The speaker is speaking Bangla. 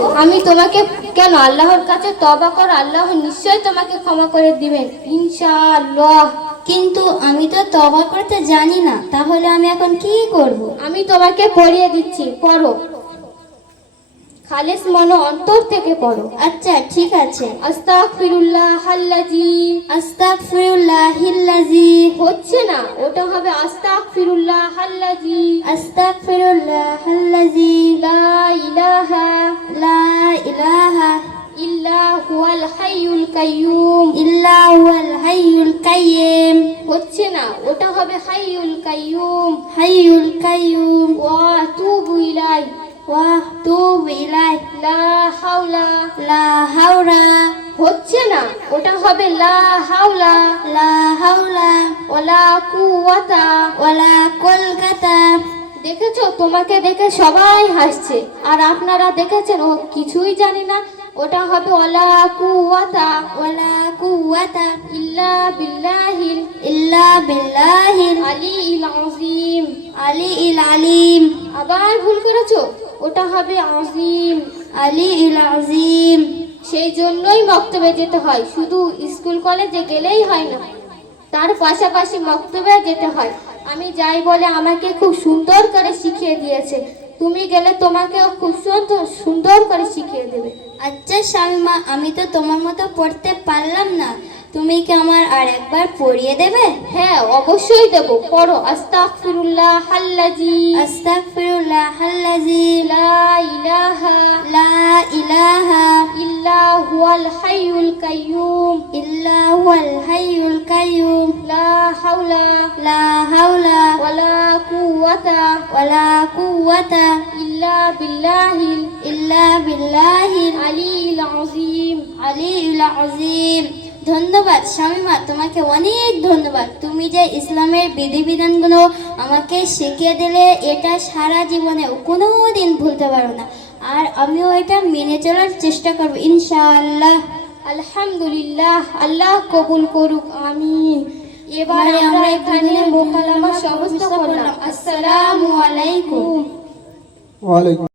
হবে। আমি তোমাকে কেন, আল্লাহর কাছে তওবা করো, আল্লাহ নিশ্চয়ই তোমাকে ক্ষমা করে দিবেন ইনশাআল্লাহ। কিন্তু আমি তো তওবা করতে জানি না, তাহলে আমি এখন কি করব? আমি তোমাকে পড়িয়ে দিচ্ছি, পড়ো। খালিস মনে অন্তর থেকে পড়ো। আচ্ছা ঠিক আছে। আস্তাগফিরুল্লাহাল্লাযী। আস্তাগফিরুল্লাহিল্লাযী। হচ্ছে না, ওটা হবে আস্তাগফিরুল্লাহাল্লাযী। আস্তাগফিরুল্লাহাল্লাযী। লা ইলাহা লা ইলাহা ইল্লা হুয়াল হাইয়ুল কাইয়্যুম। ইল্লা হুয়াল হাইয়ুল কাইয়্যুম। হচ্ছে না, ওটা হবে হাইয়ুল কাইয়্যুম। হাইয়ুল কাইয়্যুম। ওয়া আতুবু ইলাইহি। ওয়া আতুবু ইলাইহি। লা হাওলা। লা হাওলা। হচ্ছে না, ওটা হবে লা হাওলা লা হাওলা ওয়ালা কুওয়াতা। ওয়ালা কুওয়াতা। দেখেছো, তোমাকে দেখে সবাই হাসছে, আর আপনারা দেখেছেন ও কিছুই জানি না। ওটা হবে ওয়ালা কুওয়াতা ওয়ালা কুওয়াতা ইল্লা বিল্লাহিল ইল্লা বিল্লাহিল আলিয়্যিল আযীম। আলিয়্যিল আলীম। আবার ভুল করেছো, ওটা হবে আযীম। আলিয়্যিল আযীম। সেই জন্যই মক্তবে যেতে হয়, শুধু স্কুল কলেজে গেলেই হয় না, তার পাশাপাশি মক্তবে যেতে হয়। আমি যাই বলে আমাকে খুব সুন্দর করে শিখিয়ে দিয়েছে, তুমি গেলে তোমাকেও খুব সুন্দর সুন্দর করে শিখিয়ে দেবে। আচ্ছা শামিমা, আমি তো তোমার মতো পড়তে পারলাম না, তুমি কি আমার আর একবার পড়িয়ে দেবে? হ্যাঁ অবশ্যই দেব, পড়ো। আস্তাগফিরুল্লাহাল্লাযী। আস্তাগফিরুল্লাহাল্লাযী। লা ইলাহা লা ইলাহা ইল্লা হুয়াল হাইয়ুল কাইয়্যুম। ইল্লা হুয়াল হাইয়ুল কাইয়্যুম। লা হাওলা লা হাওলা ওয়ালা কুওয়াতা ওয়ালা কুওয়াতা ইল্লা বিল্লাহিল ইল্লা বিল্লাহিল আলিয়্যিল আযীম। আলিয়্যিল আযীম। ধন্যবাদ শামিমা, তোমাকে অনেক ধন্যবাদ। তুমি যে ইসলামের বিধিবিধানগুলো আমাকে শিখিয়ে দিলে, এটা সারা জীবনেও কোনো দিন ভুলতে পারবো না, আর আমিও এটা মেনে চলার চেষ্টা করব ইনশাআল্লাহ। আলহামদুলিল্লাহ, আল্লাহ কবুল করুক, আমিন। এবারে আমরা এখানে মোকালামা সমস্ত করলাম। আসসালামু আলাইকুম। ওয়ালাইকুম